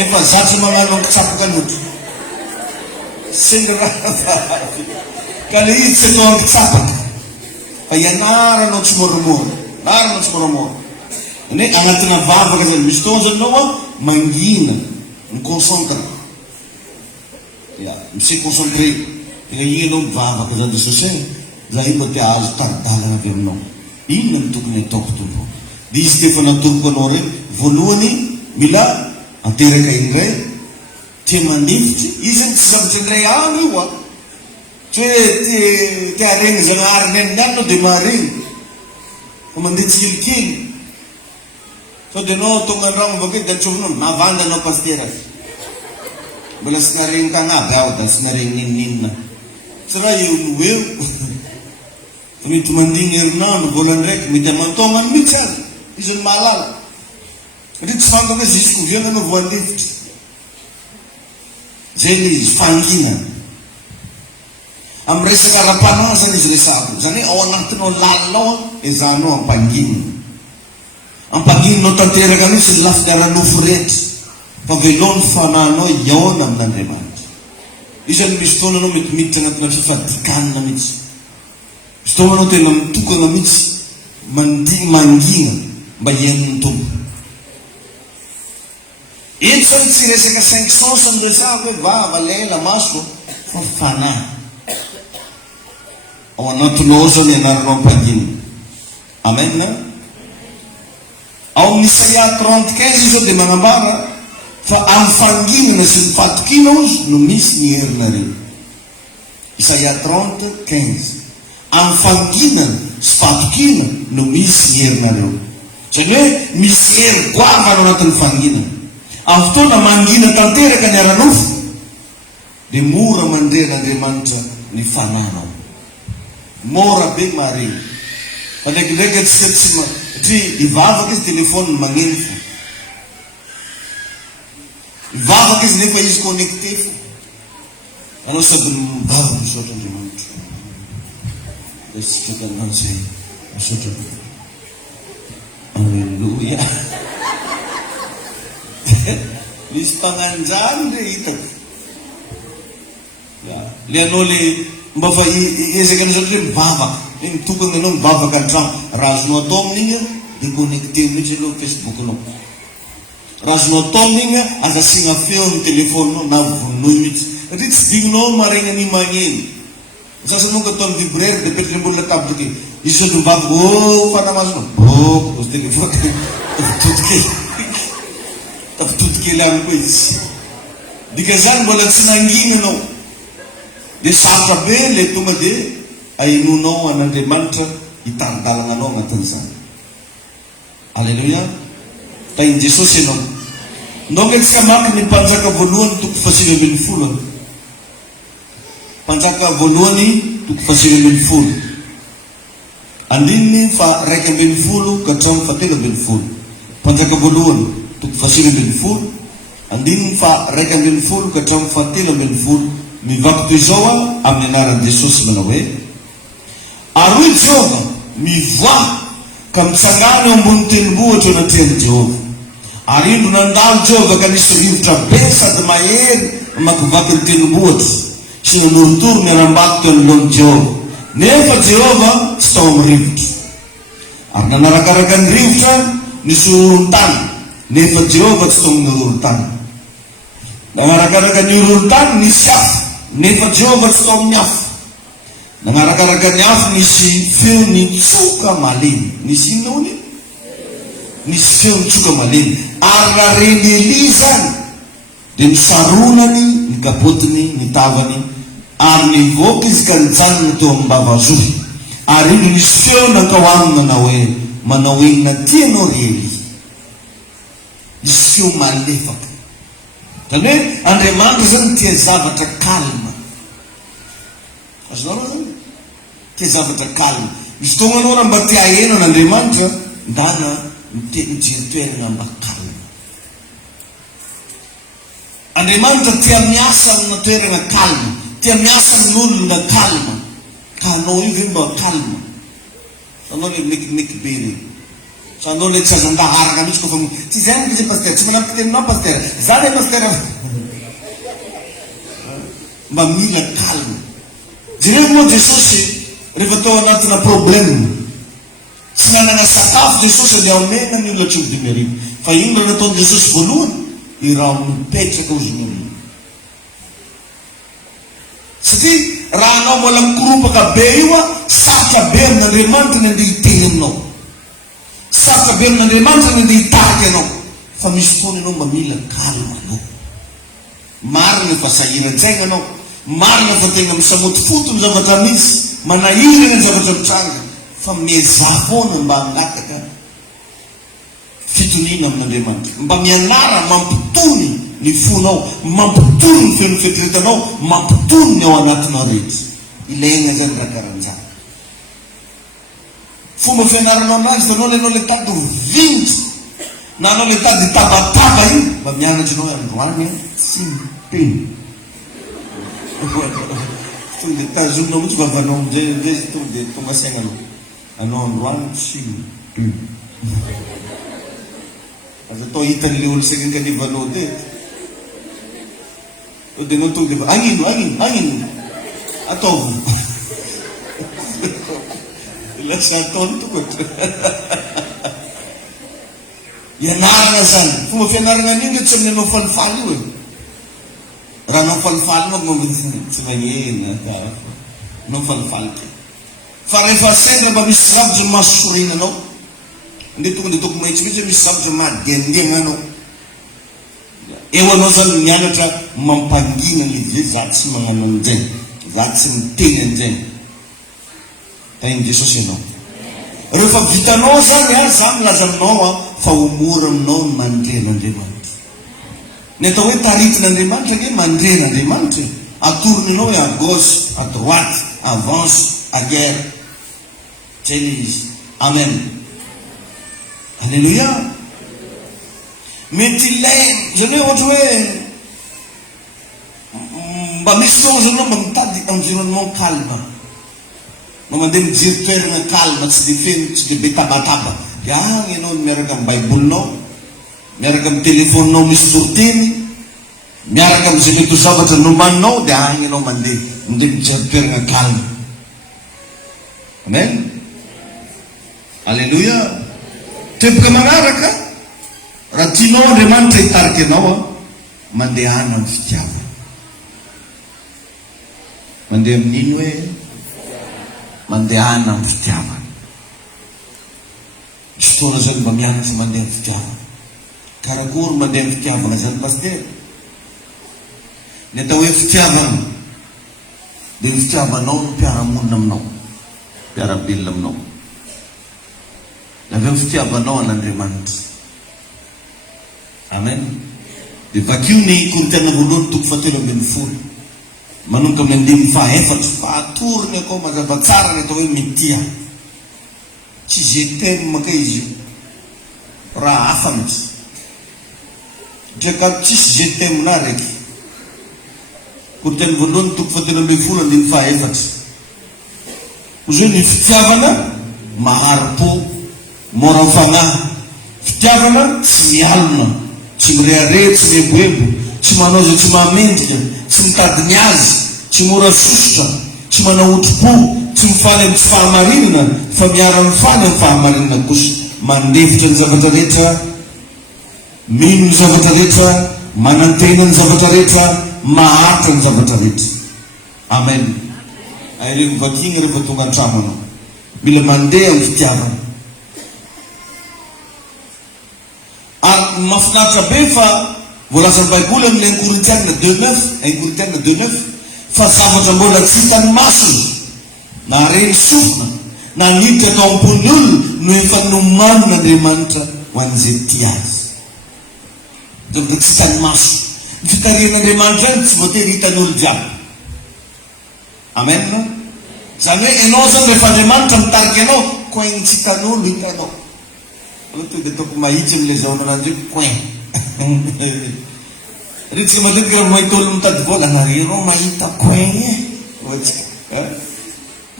efa zatry magnano angitsapaka loatra sendra raha ka le izy tsy atao angitsapaka fa ianaranao tsy moramora naranao tsy moramora ane agnatina vavaka zany misy tao zany anao a mangina miconcentre misy concentré tena igny anao mivavaka zany Jesosy za iny mba tia azo taridalana avy aminao inona ny tokony ataoko tompo dia izy tefa natoroko anao reny voalohany mila anteraka indray tia manifitry izy ny tsy zavatra indray any io a tsy hoe tia regny zagnahary ny amin'ny anao dia maharegny fa mandeha tsikelikely sao dia anao tonga andragno avake da nitsovinao navanga anao pastera mbola sy naregny tagnaby aho da sy naregny ninoninona tsy raha eo no eo fa mety mandigny herinandro volandraiky mety amantognany mihitsy azy izy ny mahalala satria tsy fantako hoe zisiko viana anao voandefitra zay le izy fangina amin'ny resaka ara-panahy zany izy resako zany hoe ao anatinao lalinao ezahanao ampanginanao tanteraka mihitsy ny lafiny ara-nofo rehetra fa velohany fanahinao iaona amin'Andriamanitra isan'ny misy fotoana anao mety miditra anatina fifadikanina mihitsy misy fotoana anao tena mitokana mihitsy mangina mba hiain'ny tompo eny zany tsy resaka 5 sens ny resako hoe vava lela maso fa fanahy ao anatinao zany ianaranao ampangina amen ao amin'ny Isaia 35 zao dia magnambara fa amin'ny fanginana sy ny fatokina ozy no misy ny herinareo Isaia 35 amin'ny fanginana sy fatokina no misy ny herinareo zany hoe misy hery goavana ao anatin'ny fanginana amin'ny fotoana mangina tanteraka ny aranofo dia mora mandren'Andriamanitra ny fananao. Mora be mare. Fa ndraikindraiky atsika tsy satria ivavaka izy telefôny magneno fo. Ivavaka izy nefa izy connecté fo. Anao sady mivavaka misaotra Andriamanitra. Dia sitraka anao zay misaotra. Alleluia. Misy mpagnanjany le hitako. Le anao le mba fa ezaka ny satria mivavaka. Mitokana anao mivavaka an-trano. Raha azonao atao amin'igny dia connecté mihitsy aloha Facebook anao. Raha azonao atao amin'igny aza asiana feo amin'ny telefôninao na vonoy mihitsy. Satria tsy digninao maraina ny magneny. Sasanao ka atao amin'ny vibraire dia petraka ambony latabatra kely. Izy sody mivavaka fanamazonao. Boko telefôny tafitoto kely any koa izy. Dika zany mbola tsy nangina anao. Dia sarotra be le tonga dia ainonao an'Andriamanitra hitaridalana anao agnatin'izany. Alleluia. Tain'i Jesosy ianao. Ndonga antsika maky ny mpanjaka voalohany toko 7:20. Mpanjaka voalohany toko 7:20. Andininy fa 2:20 ka hatramin'ny 7:20. Mpanjaka voalohany toko 7:20. Andininy fa 2:20 ka hatramin'ny 7:20. Mivaky toy izao amin'ny anaran'i Jesosy manao hoe: Aroy Jehova mivoa ka mitsangana eo ambony tendrombohitra eo anatrihan'i Jehova. Ary indro nandalo Jehova ka nisy rivotra be sady mahery makivaky ny tendrombohitra sy nanorotoro ny aram-bato teo anoloan'i Jehova. Nefa Jehova tsy tao amin'ny rivotra. Ary nanarakaraka ny rivotra nisy horohorontany. Nefa Jehova tsy tao amin'ny horohorontany. Nanarakaraka ny horohorontany nisy afo. Nefa Jehova tsy tao amin'ny afo. Nanarakaraka ny afo nisy feo ny tsoka malemy. Nisy inona hono? Nisy feo ny tsoka malemy. Ary nareny Eli zany dia nisaronany ny kapotiny ny tavany ary nivoaka izy ka nijanona teo amin'ny mbavazohy. Ary indro nisy feo nankao aminy manao hoe manao enina tianao ry Eli. Nisy feo malefaka. Zany hoe Andriamanitra zany tia zavatra kalma. Azonao zany tia zavatra kalma. Misy fotoana anao raha mba tia hena n'Andriamanitra ndana mijery toerana mba kalma. Andriamanitra tia miasa amina toerana kalma, tia miasa amin'olona kalma. Ka anao io ve mba kalma? Anao le mekimeky be regny. So anao le tsy azan-daharaka mihitsy kofa tsy zany mihitsy pasteur, tsy manampy teninao pasteur. Zany pasteur. Mba mila kalma. Jereo moa Jesosy rehefa tao anatina problème. Tsy nanana sakafo Jesosy dia omena ny olona 10,000. Fa ino raha nataon'i Jesosy voalohany? Iraha mipetraka ozon'olona. Satria raha anao mbola mikoropaka be io sarotra be amin'Andriamanitra ny andeha hiteny aminao. Sarotra be amin'Andriamanitra ny andeha hitariky anao. Fa misy fotoana ianao mba mila kalma anao. Marina fa sahiran-tsaigna anao. Marina fa tegna misamoty fotony zavatra misy. Manahirana ny zavatra mitranga. Fa miezah foana mba hangataka fitoniana amin'Andriamanitra. Mba mianara mampitony ny fonao, mampitony ny feon'ny fetretanao, mampitony ny ao anatinao rehetra. Ilaigna zany raha karan'izany. Fomba fianaranao anazy fa anao le tady vintsy na anao le tady tabataba io mba mianatra anao androany tsy miteny. Tonga dia tazominao mihitsy vavanao amin'izay tonga dia tonga sainanao. Anao androany tsy miteny. Aza atao hitan'le olo sakanganivanao teto. Dia anao tonga dia agnino ataovy. Lasa ataony tokotra. Ianarana zany. Fomba fianarana an'iny tsy amin'ny anao falifaly io e. Raha anao falifaly anao tsy magnena. Anao falifaly ke. Fa rehefa sendra mba misy zavatra mahasorina anao. Nde tonga dia toko mahitsy mihitsy hoe misy zavatra mahadiandiagna anao. Eo anao zany mianatra mampangina le za tsy magnano an'izay. Za tsy miteny an'izay. Tain'i Jesosy ianao. Rehefa vitanao zany za milaza aminao fa ho mora aminao ny mandren'Andriamanitra. Ny atao hoe taritin'Andriamanitra ge mandren'Andriamanitra. atourninao à gauche, à droite, avance, arrière. Chinese. Amen. Alléluia. Mety ilainy zany hoe ohatra hoe mba misy fotoana zany anao mba mitady environnement calme, no mandeha mijery toerana calme, tsy de feno, tsy de be tabataba. Agny ianao miaraka amin'ny baibolinao, miaraka amin'ny téléphonenao misy torteny, miaraka amin'izay mety ho zavatra nomaninao, dia agny ianao mandeha mijery toerana calme. Amen. Alléluia. Teboka manaraka, raha tianao Andriamanitra hitarika anao, mandehana amin'ny fitiavana. Mandeha amin'ino hoe? Mandehana amin'ny fitiavana. Misy fotoana zany mba mianatra mandeha amin'ny fitiavana. Karakory mandeha amin'ny fitiavana zany paster? Ny atao hoe fitiavana, dia ny fitiavanao no mpiara-monina aminao, mpiara-belona aminao. Avy eo fitiavanao an'Andriamanitra. Amen. Dia vakio ny Korintiana voalohany toko 7:10 manomboka amin'ny 5:4, fahatoriny akao mazava tsara ny atao hoe mitia. Tsy je t'aime maka izy io, raha hafa mihitsy. Dreka tsisy je t'aime na raiky. Korintiana voalohany toko 7:10 ny 5:4. Ozy hoe ny fitiavana maharo-po, mora mifagnahy. Fitiavana tsy mialona, tsy mireharehatra, tsy mieboebo, tsy manao zay tsy mahamendrika, tsy mitady ny azy, tsy mora sosotra, tsy manao otro-po, tsy mifaly amin'ny tsy fahamarinana, fa miara-mifaly amin'ny fahamarinana kosa. Mandefitra ny zavatra rehetra, mino ny zavatra rehetra, manantena ny zavatra rehetra, mahatra ny zavatra rehetra. Amen. Ireny vakiny rehefa tonga an-trano anao, mila mandeha amin'ny fitiavana. Ary mahafinaritra be fa voalaza ny baiboly amin'ny 1 Korintiana 2:9 fa zavatra mbola tsy hitany masona na reny sofina na niditra atao am-pony olona no efa nomanin'Andriamanitra ho an'izay tia azy. Zavatra tsy hitany masona. Ny fitarihan'Andriamanitra any tsy voatery hitany olo jiaby. Amen. Zany hoe ianao zany rehefa Andriamanitra mitarika anao, koainy tsy hitany olo hitanao. Tonga dia ataoko mahitsy amin'ilay zaona ananjy hoe coin. Ritsika matetika raha mahita olo mitady vola, anareo mahita coin e.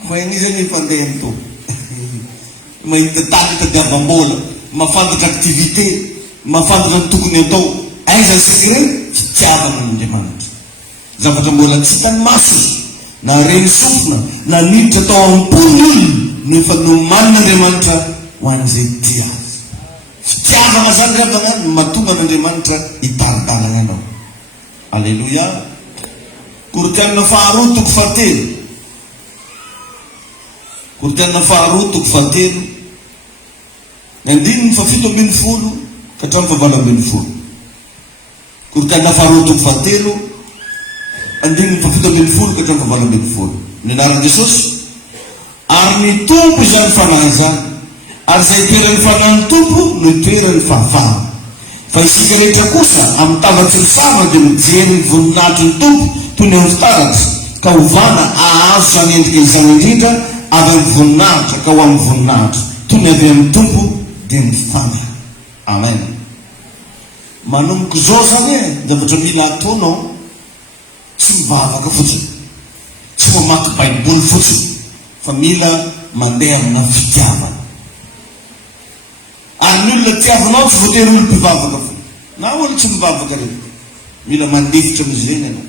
Coin io zany fandeha to. Mahita tany tadiavam-bola, mahafantatra activité, mahafantatra ny tokony atao. Aiza secret? Fitiavana n'Andriamanitra. Zavatra mbola tsy hitany maso, na reny sofina, na niditra atao am-pony olona, nefa nomanin'Andriamanitra ho an'izay tia azy. Fitiavana zany rehefa mahatonga an'Andriamanitra hitaridalana ianao. Alléluia. Korintiana faharoa toko 7. Korintiana faharoa toko 7 andininy 7:10 ka hatramin'ny 8:10. Korintiana faharoa toko 7 andininy 7:10 ka hatramin'ny 8:10. Ny anaran'i Jesosy. Ary ny tompo izany fanahy zany, ary zay toeran'ny fanahin'ny tompo no toeran'ny fahafahana. Fa isika rehetra kosa amin'ny tavatsy ny sama dia mijery ny voninahitry ny tompo toy ny amin'ny fitaratra, ka hovana ahazo zany endrika izany indrindra avy amin'ny voninahitra ka ho amin'ny voninahitra, toy ny avy amin'ny tompo dia mifanahy. Amen. Manomboka izao zany zavatra mila ataonao, tsy mivavaka fotsiny, tsy mamaky baiboly fotsiny, fa mila mandeha amina fitiavana. Ary ny olona tiavanao tsy voatery olo mpivavaka fo, na olo tsy mivavaka reo, mila mandefitra amin'izay ianao.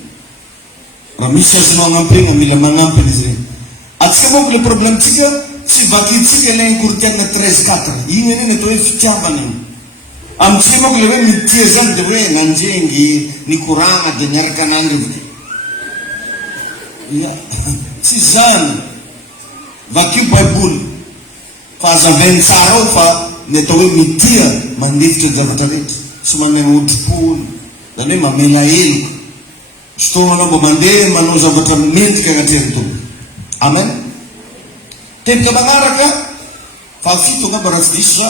Raha misy azonao agnampena, mila manampy an'izay. Atsika manko le problemtsika tsy vakitsika ilay 1 Korintiana 13:4. Iny eny atao hoe fitiavana iny. Amintsika manko le hoe mitia zany dia hoe nanjengy, nikoragna dia niaraka an'andry. Tsy zany. Vakio baiboly. Fa azavainy tsara ao fa ny atao hoe mitia mandefitra ny zavatra rehetra, tsy manana otro-po, zany hoe mamela heloka. Fotoanao mba mandeha manao zavatra mendrika agnatrehany tompo. Amen. Teboka magnaraka fahafito angamba raha tsy diso za,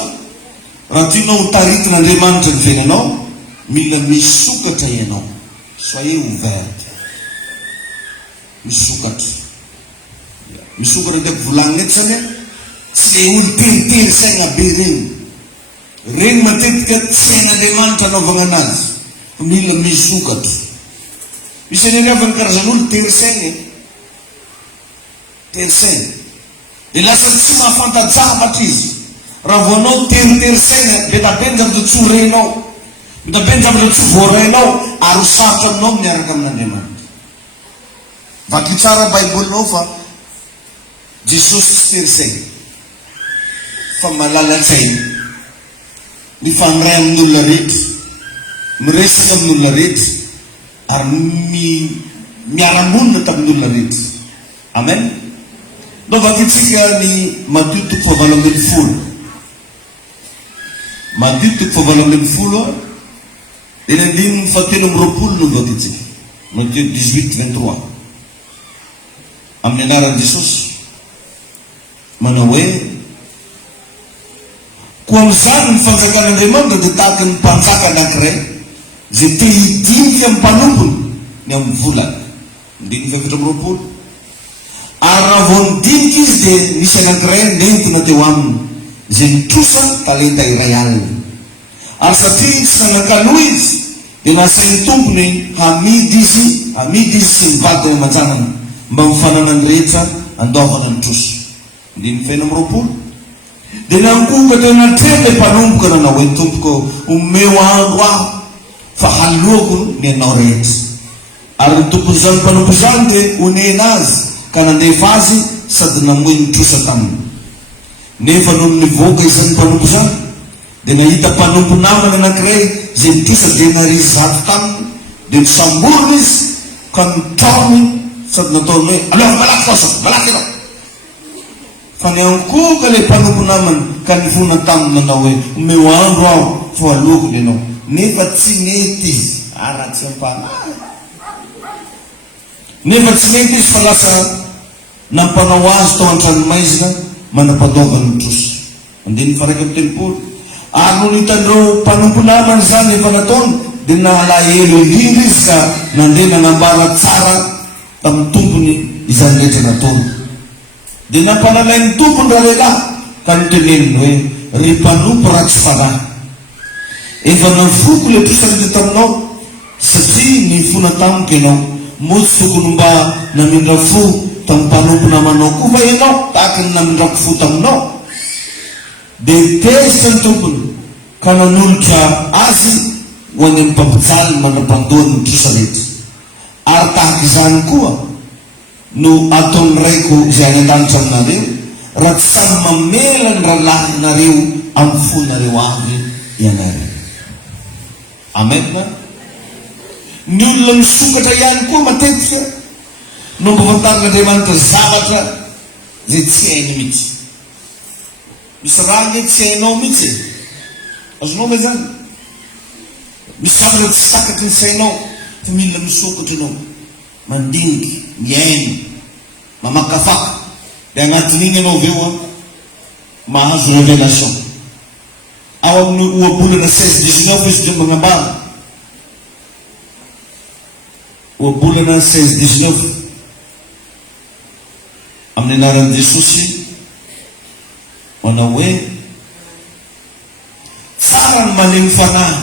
raha tianao ho taritin'Andriamanitra ny fiainanao, mila misokatra ianao. Soyez ouverte. misokatra. Misokatra dia volagny eto zany tsy le olo teritery saigna be regny matetika tsy hain'Andriamanitra anaovana anazy fa mila misokatra. Misy aneriavany karazan'olo tery saigna dia lasa tsy mahafantajavatra izy raha voanao teritery saigna betabe ny zavatra tsy horenao, betabe ny zavatra tsy voarainao ary ho sarotra aminao miaraka amin'Andriamanitra. Vaky tsara baibolinao fa Jesosy tsy tery saigna fa malala-tsaina, mifandray amin'olona rehetra, miresaka amin'olona rehetra ary miara-monina tamin'olona rehetra. Amen. No vakitsika ny Matthieu 7:20. Matthieu 7:20 dia ny 17 no vakitsika. Matthieu 18:23. Amin'ny anaran'i Jesosy manao hoe koa amin'izany ny fanjakan'Andriamanitra dia tahaka ny mpanjaka anankiray zay te hidinika amin'ny mpanompony ny amin'ny volana. 17:20. Ary raha vao nidinika izy dia nisy anankiray nentina teo aminy zay nitrosa talenta iray alina. Ary satria tsy nanan-kaloha izy dia nasain'ny tompony hamidy izy sy mivady ny aman-janany mba mifanana ny rehetra andaovana ny trosa. 19:20. dia nankoka teo anatreny ilay mpanomboka nanao hoe tompoko omeo andro aho fa haloako ny anao rehetra. Ary ny tompony izany mpanompo izany dia onena azy ka nandefa azy sady namoy ny trosa taminy. Nefa no nivoaka izany mpanompo izany dia nahita mpanompo namany anankiray zay nitrosa dia narizy zato taminy dia nisamborona izy ka nitraony sady nataony hoe aleoko malaky tosa, malaky ianao. Fa ny ankoka ilay mpanompo namany ka nivona taminy nanao hoe omeo andro aho fa aloako ny ianao. Nefa tsy mety izy, aratsy ampanahy. Nefa tsy mety izy fa lasa nampanao azy tao an-tranomaizina manam-padovany ny trosa. 21:30. Ary no nitandreo mpanompo namany zany efa nataony dia nalahelo indrindra izy ka nandeha nanambara tsara tamin'ny tompony izany rehetra nataony. Dia nampanalay ny tompony raha lehilahy ka niteneniny hoe ry mpanompo raha tsy fanahy, efa navoko le trosa rehetra taminao satria nifona tamiko ianao. Moa tsy tokony mba namindra fo tamin'ny mpanompo namanao koa fa ianao tahaka ny namindrako fo taminao. Dia tezitra ny tompony ka nanolotra azy ho any amin'ny mpampijaly manam-pandohany ny trosa rehetra. Ary tahaka izany koa no ataon'ny raiko izay any an-danitra aminareo raha tsy samy mamela ny rahalahy nareo amin'ny fonareo avy ianareo. Amen. Ny olona misokatra ihany koa matetika no mba fantarin'Andriamanitra zavatra zay tsy hainy mihitsy. Misy raha ny tsy hainao mihitsy, azonao me zany. Misy zavatra tsy takatry ny sainao fa mila misokatra ianao, mandiniky, miaina, mamakafaka. Dia anatin'iny ianao aveo mahazo révélation. Ao amin'ny ohabolana 16-19 izy dia magnambara. Ohabolana 16-19 amin'ny anaran'i Jesosy manao hoe tsara ny malemy fanahy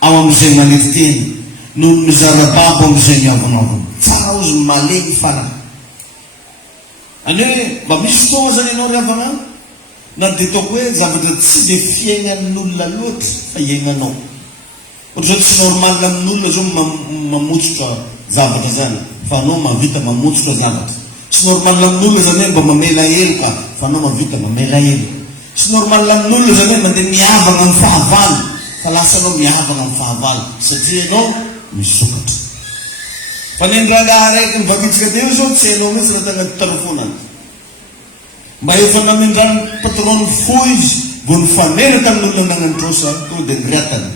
ao amin'izay manety teny noho ny mizara-babo amin'izay miavonavona. Tsara ozy malemy fanahy. Any hoe mba misy fotoana zany ianao ry havana na dia taoko hoe zavatra tsy dia fiainan'olona loatra fa iainanao. Ohatra zao tsy normal amin'olona zao mamotsotra zavatra zany fa anao mavita mamotsotra zavatra. Tsy normal amin'olona zany hoe mba mamela heloka fa anao mavita mamela heloka. Tsy normal amin'olona zany hoe mandeha miavana amin'ny fahavalo fa lasa anao miavana amin'ny fahavalo satria ianao misokatra. Fa ny andraha araiky mivakitsika teo zao tsy hainao mihitsy raha tagnaty telefonany. Mba efa namindrany patron fo izy vao nifanena tamin'olona nagnano trosa to dia niriatany.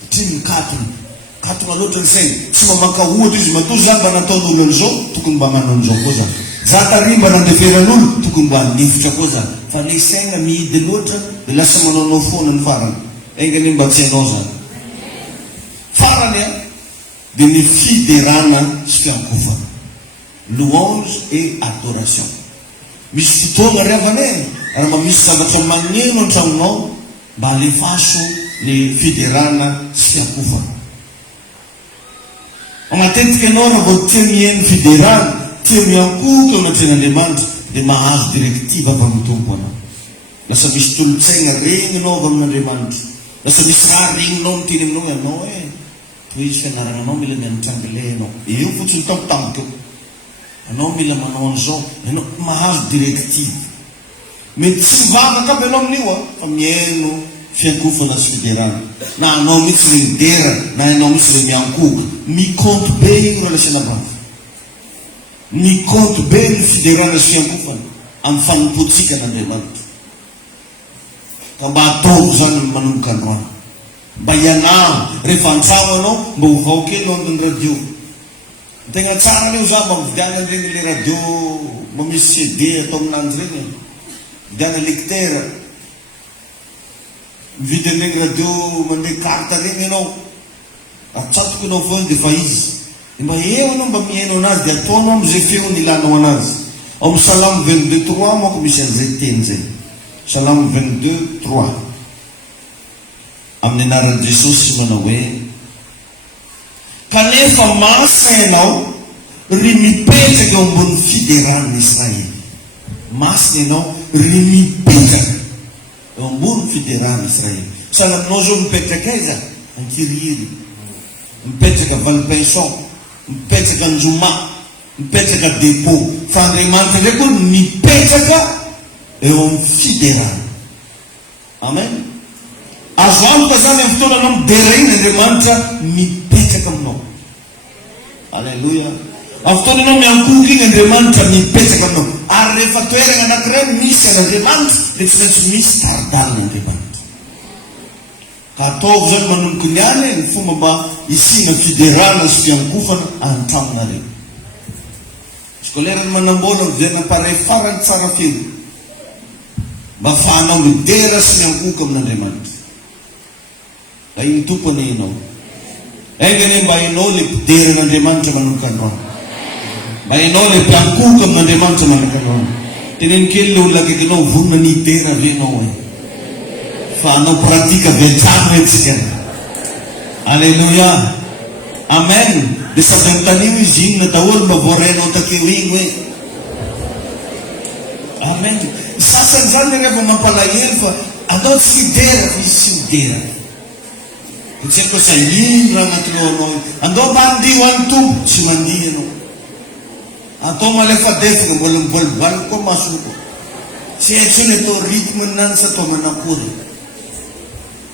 Satria mikatona loatra ny sainy. Tsy mamaka ohatra izy matoa zany mba nataon'olo an'izao tokony mba manao an'izao koa zany. Za tary mba nandeferan'olo tokony mba nifotra koa zany. Fa ny saina mihidy loatra dia lasa manaonao foana ny farany. Engany mba tsy hainao zany. Farany dia ny fiderana sy fiankofana, louange et adoration. Misy fotoana ry havana raha mba misy zavatra magneno an-tragnonao mba alefaso ny fiderana sy fiankofana. Matetika ianao raha vao tia mihaino fiderana, tia miankoka anatreh'Andriamanitra, dia mahazo direktiva avy amin'ny tompo anao. Lasa misy tolotsaina regninao avy amin'Andriamanitra, lasa misy raha regninao miteny aminao ianao toy izy fianarana anao mila mianatra anglais ianao, eo fotsiny tampotampoka eo, anao mila manao an'izao, ianao mahazo direktiva. Mety tsy mivavaka aby ianao amin'io fa mihaino fiankofana sy fiderana, na anao mitsy le midera na anao mitsy le miankoka, mikonto be io relasiana bavy, mikonto be ny fiderana sy fiankofana amin'ny fanompotsika an'Andriamanitra. Ka mba ataoko zany manomboka androany, mba ianao rehefa antrano anao mba hovaoka elo amin'ny radio. Tegna tsara leo za mba mividiana regny le radio mba misy CD atao aminanjy regny, vidiana lecteur, mividy an'regny radio mandeha carte regny ianao, atsatoky anao foana dia fa izy. Mba eo anao mba mihaino anazy dia ataonao am'izay feo ny ilanao anazy. Ao amin'ny Salamo 22:3 moako misy an'izay teny zay. Salamo 22:3 amin'ny anaran'i Jesosy manao hoe: kanefa masina ianao ry mipetraka eo ambony fideran'ny Israely. Masina ianao ry mipetraka eo ambony fideran'ny Israely. Salaminao zao mipetraka aiza? Ankiriry, mipetraka Valpenson, mipetraka Anjoma, mipetraka Depot. Fa Andriamanitra ndraiky koa mipetraka eo amin'ny fiderana. Amen. Azo antoka zany amin'ny fotoana anao midera iny Andriamanitra mipetraka aminao. Alleluia. Amin'ny fotoana anao miankoka iny Andriamanitra mipetraka aminao. Ary rehefa toerana anankiray misy an'Andriamanitra dia tsy maintsy misy taridalina Andriamanitra. Ka ataoko zany manomboka ny any ny fomba mba isina fiderana sy fiankofana an-tramonareo. Skolerany manambola miverina pare farany tsara feo mba afahanao midera sy miankoka amin'Andriamanitra. Da iny tompony ianao. Engany mba hainao le mpidera an'Andriamanitra manomboka androany, mba hainao le mpiankoka amin'Andriamanitra manomboka androany. Teneny kely le olona akaiky anao, vonona ny idera avy ianao fa anao pratika avy an-trano etsika. Alleluia. Amen. Dia sady anotanio izy inona daholo mba voarainao takeo igny hoe amen. Sasany zany rehefa mampalahelo fa anao tsy midera fa izy tsy midera. Tsy haiko sa ino raha anatinao anao. Andao mandihy ho an'ny tompo, tsy mandihy ianao. Atao malefadefika mbola mivolibaliky koa masoko. Tsy haiko ny atao rythme nany sa atao manakory.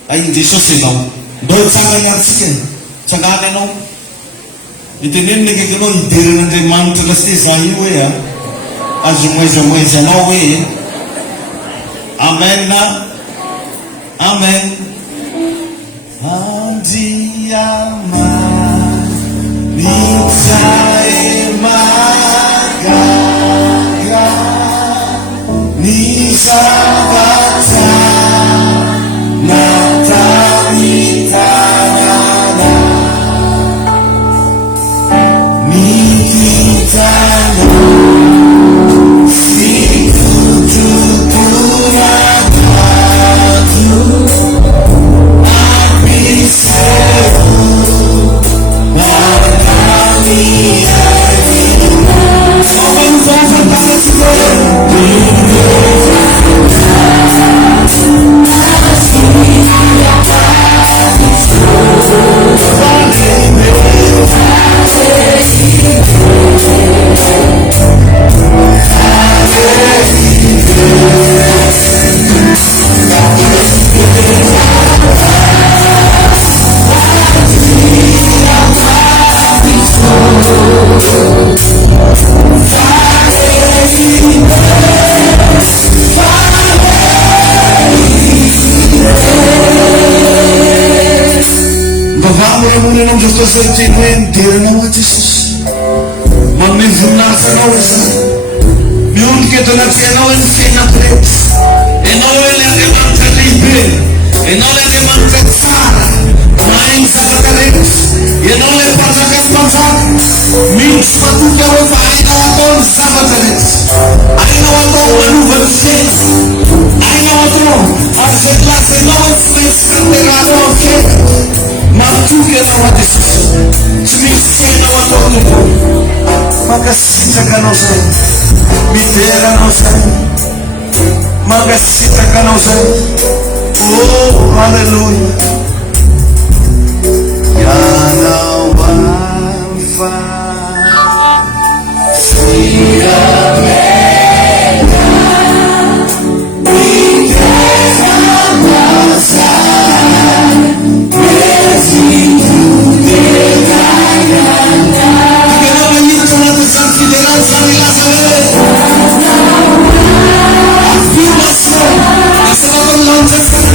Ainy Jesosy ianao. Ndao tsangany aritsika, tsangany ianao. Iteneniny akaiky anao hideran'Andriamanitra lasite za io hoe azo moezamoeza anao hoe amen na amen. Andriamanitra magaga ny zavatra natany tanana, mikitana si tututuragadu abiseru barkami adina. Sopan-sopan para Mula nung gusto sa tinuin, tira na wa Jesus. Mamivunasa na wa sa. Miun kita na piano en finapret. Enole na de manca libre. Enole de manca sara. Main sa katarit. Enole pa sa Matuke wewe aina watu sabotage. Aina watu maneuver shit. Aina watu afetla sema wafles kanderano ke. Matuke na watu chimisiena watu mungu. Magasita kanosa. Mitera nosa. Magasita kanosa. Oh, hallelujah. Yana wafa Siamena Mikeza masa Mezi tukedayana Kena banyitu na kusafidera samila sawe Afirma so Nasema mlanza sana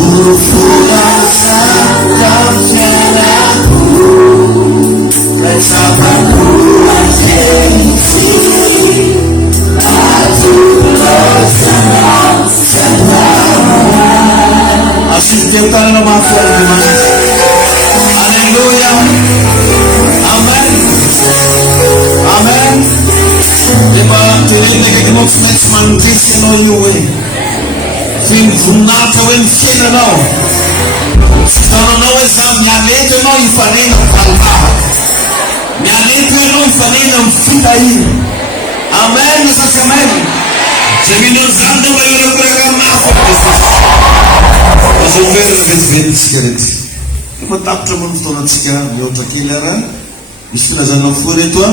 Full of itanao. Fitanao hoe za mialety ianao ifanena mivalitaha. Mialety ianao ifanena mifita iny. Amen, misasy amen. Zay mino an'izany dia mba eo kuraka mafy Jesus. Azo toerana vetivetytsika rety. Efa tapitra moa ny fotoanantsika mihoatra kely ara. Misy filazanao foa reto a.